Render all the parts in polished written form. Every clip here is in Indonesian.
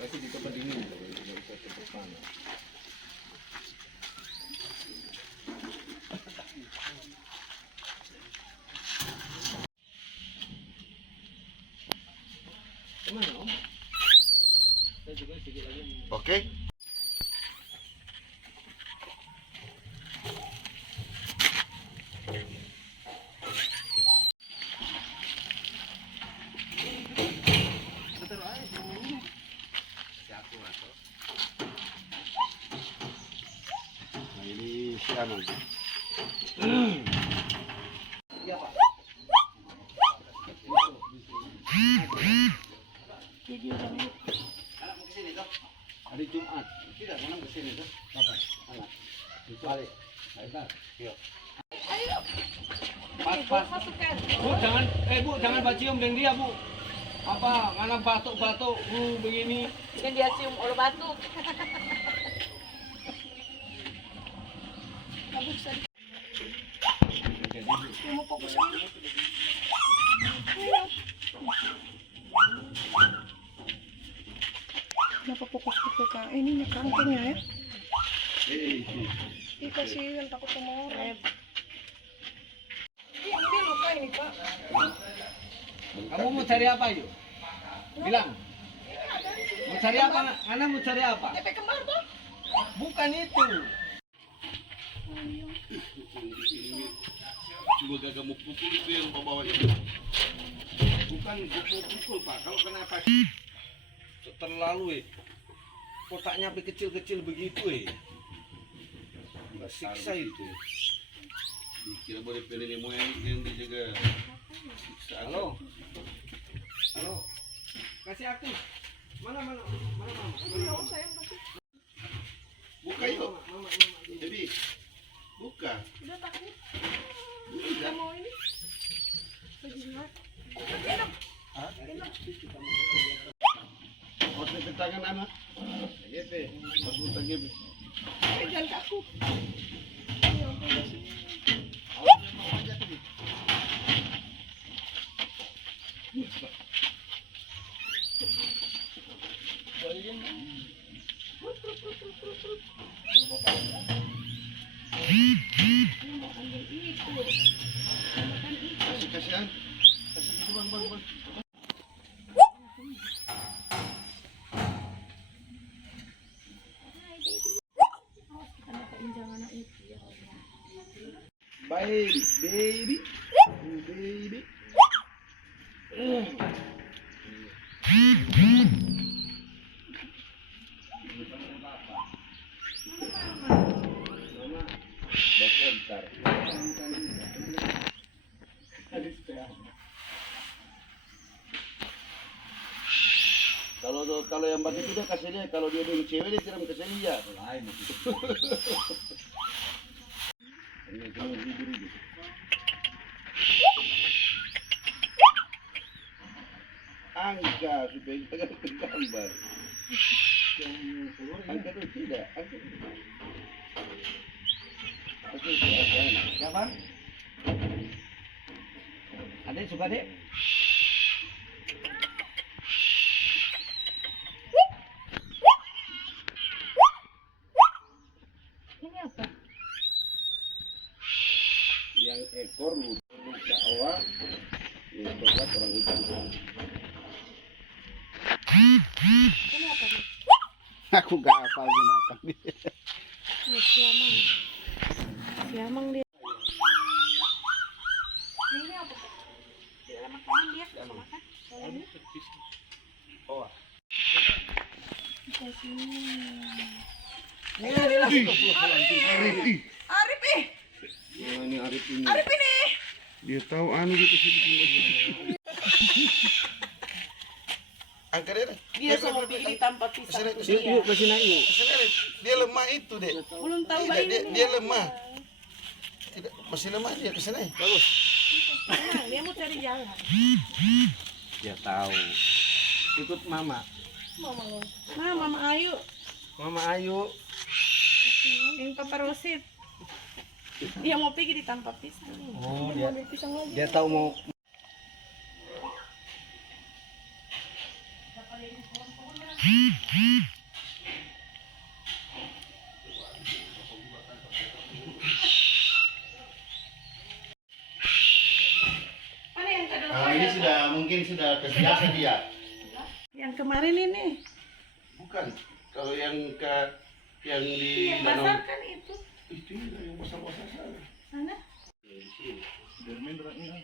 Pasti di tempat dingin, tidak bisa tempat panas. Kemana Om? Saya juga sedikit lagi. Oke. Nah, ini si Anon. Iya Pak. Anak mau kesini toh? Hari Jumat. Tidak, mana kesini toh? Kapan? Anak. Balik. Baiklah. Yuk. Ayo. Pas. Bu jangan, Bu jangan bacium dengan dia Bu. Apa? Mana batuk-batuk? Begini. Dan dia cium ulu batuk. Dia mau fokus ini. Kenapa fokus ke kak? Ini kangkungnya ya? Ih kasihan takut sama orang. Ini luka ini Pak. Kamu mau cari apa yuk? Bilang. Mau cari apa? Anak mau cari apa? TP kembar Pak. Bukan itu. Cuma gak mau pukul itu yang bawa itu. Bukan pukul Pak. Kalau kenapa? Terlalu kotaknya sampai kecil-kecil begitu Nggak siksa itu. Kira boleh pilih lemo yang dijaga. Halo. Halo. Kasih aktif. Mana mama. Buka yuk. Jadi buka. Udah takut. Udah. Mau ini? Enak. Harus pakai tangan anak. Gitu. Harus pakai. Jangan kaku. Kasihan. Kasih bang. Baby. Kalau yang begitu dia kasih dia, kalau dia dengan cewek dia tidak kasih dia. Lain itu. Ini cuma tidur itu. Angka supaya kita kan gambar. Angka itu tidak. Angka itu Siapa? Ada yang suka dek? Ini apa? yang ekor luka awak, yang berat orang hutan. Ini apa nih? Aku gak hafal binatang dia. Siamang. Siamang dia. Ini apa? Tidak makanan dia. Tidak makan. Kalau ini. Oh. Arif ih. Ini Arif ini. Arif ini. Dia tahu anu gitu sih. Angkat dia. Dia sama pilih tanpa pisah. Yuk ke sini yuk. Dia lemah itu deh. Belum tahu Tidak, bayi ini. dia lemah. Tidak, masih lemah dia ke sana. Bagus. Tenang, dia mau cari jalan. Dia tahu. Ikut mama. Mama lo. Nah, Mama Ayu. Mama Ayu. Ini Papa Rosid. Dia mau pergi di tanpa pisang. Oh, Dia mau ambil pisang lagi. Dia tahu mau. Mana yang kedua? Ini sudah mungkin sudah terbiasa dia. Yang kemarin ini. Bukan. Kalau yang di Yang basah kan itu. itu yang besar-besar sana. Mana? Di sini. Bermain beratnya.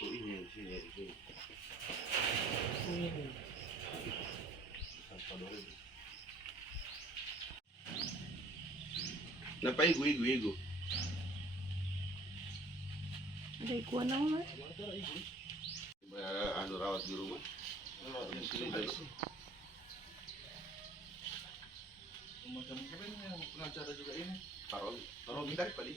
Oh ini di sini. Kenapa igu? Ada iguana mas. Anu rawat di rumah. Di sini juga. Macam apa ini yang pengacara juga ini? Taruh gitar kali.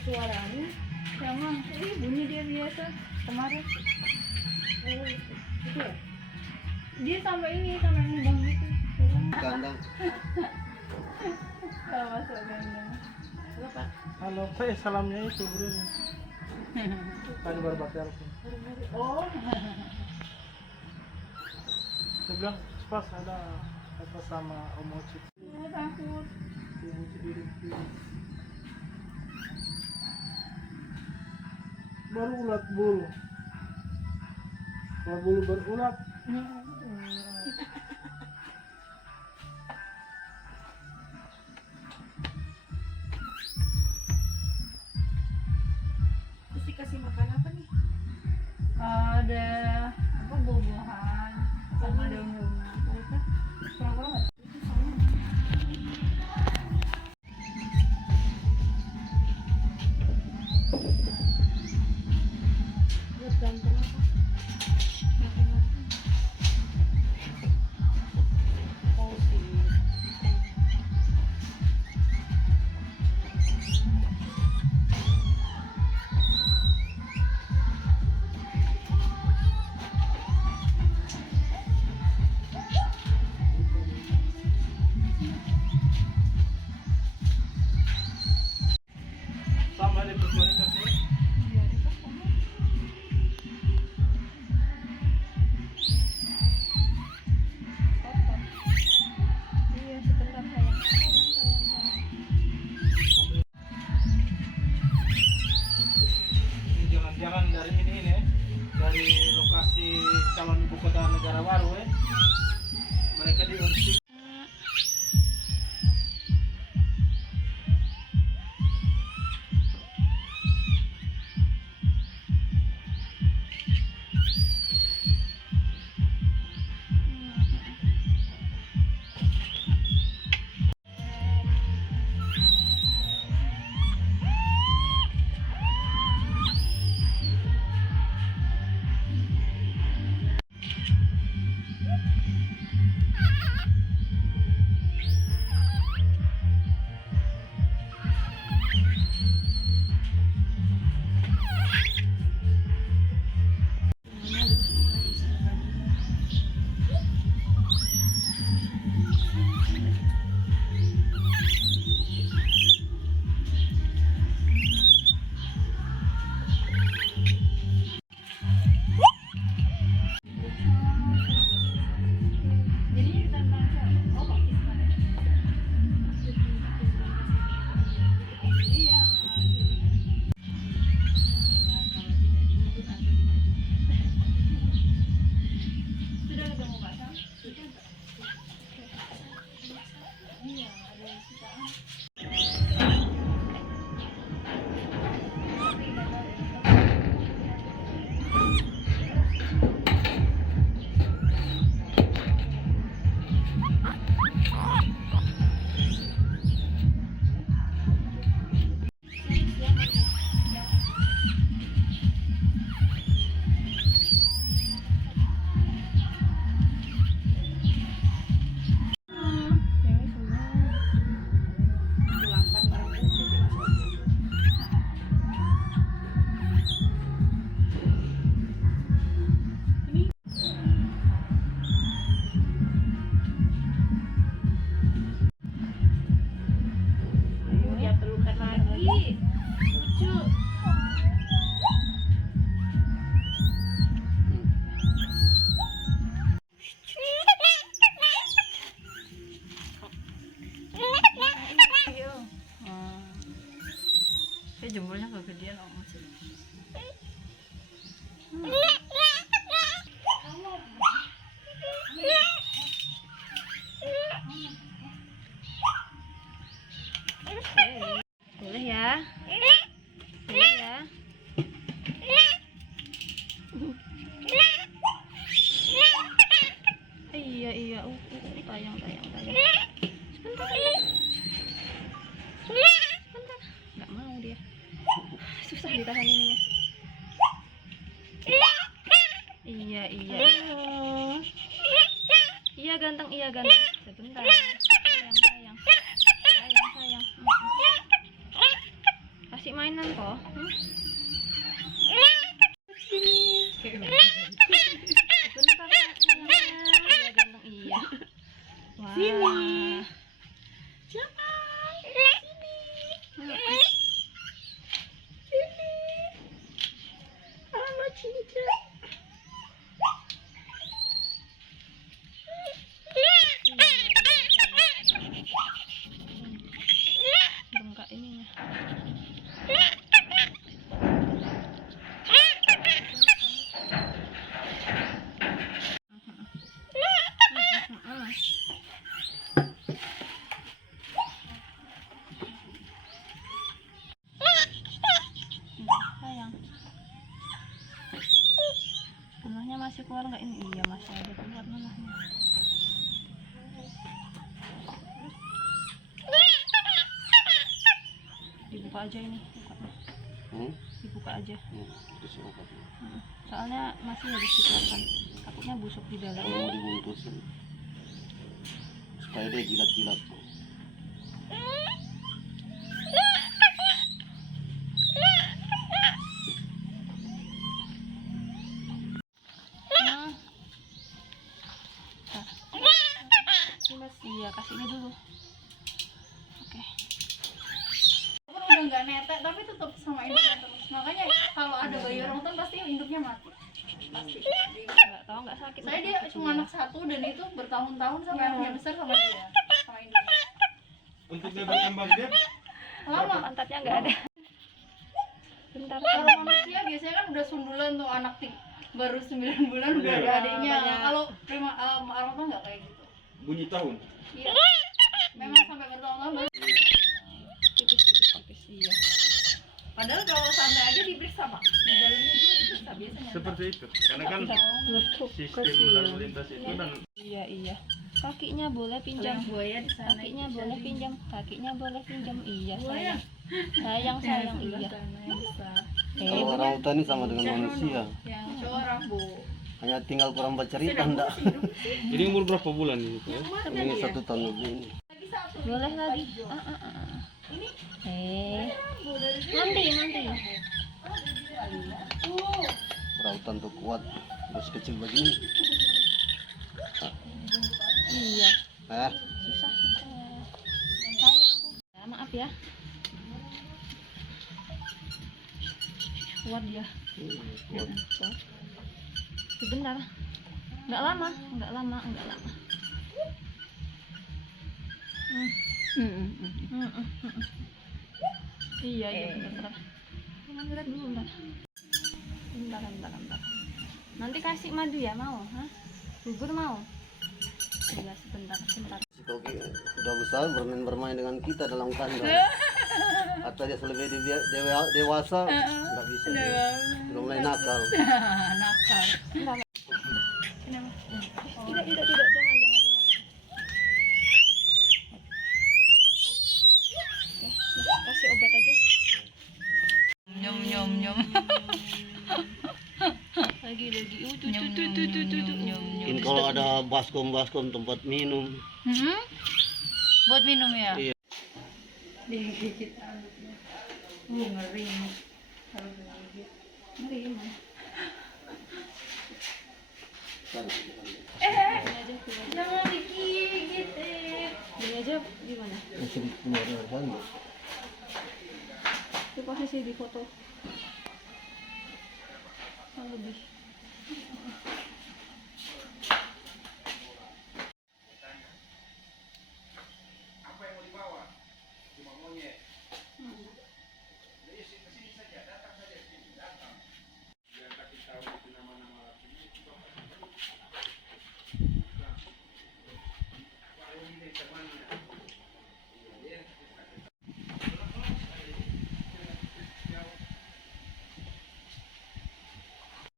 Suaranya jangan bunyi dia biasa kemarin gitu ya? Dia sampai ngembang gitu Kandang. masuk gandang. Halo Pak. Halo, salamnya itu bro. Tadi baru telepon. Oh Saya bilang pas ada apa sama Om Ocit. takut. Om Ocit diri. Baru ulat bulu. Kalau bulu berulat, Terus dikasih makan apa nih? Ada apa buah-buahan sama daun-daunan. Kurang-kurang nggak? Itu sama. Buat ganteng apa? Makan-makan. Oh sih. sama di personalitasnya. Iya, sebentar sayang. Jangan-jangan dari ini dari lokasi calon ibu kota negara baru mereka diungsi. jempolnya kegedean om sih. Boleh ya? Boleh ya? Iya iya, tayang. Sebentar. Nggak mau dia. Susah ditahan ininya. Iya. Iya ganteng. Sebentar. Sayang. Kasih mainan kok. Sebentar sayangnya. Iya ganteng iya. Wah. Sini. Jangan. Sini. Halo cinta. Bengkak ininya. Sayang. Nanahnya masih keluar nggak ini? Iya masih ada keluar nanahnya. Dibuka aja ini. Dibuka aja. Soalnya masih harus dikeluarkan. Takutnya busuk di dalam. Kalau mau dibungkusin supaya dia jilat-jilat. Iya kasih ini dulu. Oke. Udah nggak netek tapi tetap sama induknya terus. Makanya kalau ada bayi orang tuh pasti induknya mati. Pasti. Nggak tahu nggak sakit. Saya dia cuma anak satu dan itu bertahun-tahun sampai anaknya besar sama dia, sama induknya. Untuk dia berkembang biak Lama. Pantatnya nggak ada. Bentar. Kalau manusia biasanya kan udah sundulan tuh baru 9 bulan udah ada adiknya. Kalau orang tuh nggak kayak gitu. bunyi tahun. Iya. Memang sampai bertahun-tahun baru. Tipis. Iya. Padahal kalau santai aja diperiksa pak. Di dalamnya juga diperiksa biasanya. Seperti itu. Karena kan sistem lalu lintas itu dan Iya. Kakinya boleh pinjam. Buaya di sana. Kakinya boleh pinjam. Iya sayang. Sayang iya. Kalau orang hutan ini sama dengan manusia, Yang corak bu. hanya tinggal kurang bercerita enggak. Ini umur berapa bulan ini? Ini 1 tahun lebih ini. Boleh lagi. Nanti. Orang hutan tuh kuat, terus kecil begini. Iya. Susah. Sayang. Ya, maaf ya. Kuat dia. Kuat. Sebentar. Enggak lama. Iya, bentar. Lihat dulu bentar. Bentar. Nanti kasih madu ya mau? Hah? Bubur mau? Iya, sebentar. Si Koki udah besar bermain dengan kita dalam kandang. Atau dia lebih dewasa, nggak bisa. Udah mulai nakal. Nakal. Kenapa? Tidak, jangan dimakan. Ya, kasih obat aja. Nyom. Lagi. Ini kalau ada baskom tempat minum. Buat minum ya? Iya. Digigit rambutnya. Ngeri. Kalau digigit. Ngeri emang. Jangan digigit Ini aja gimana? Masih keluar dari sana. Itu posisi di foto. Yang lebih.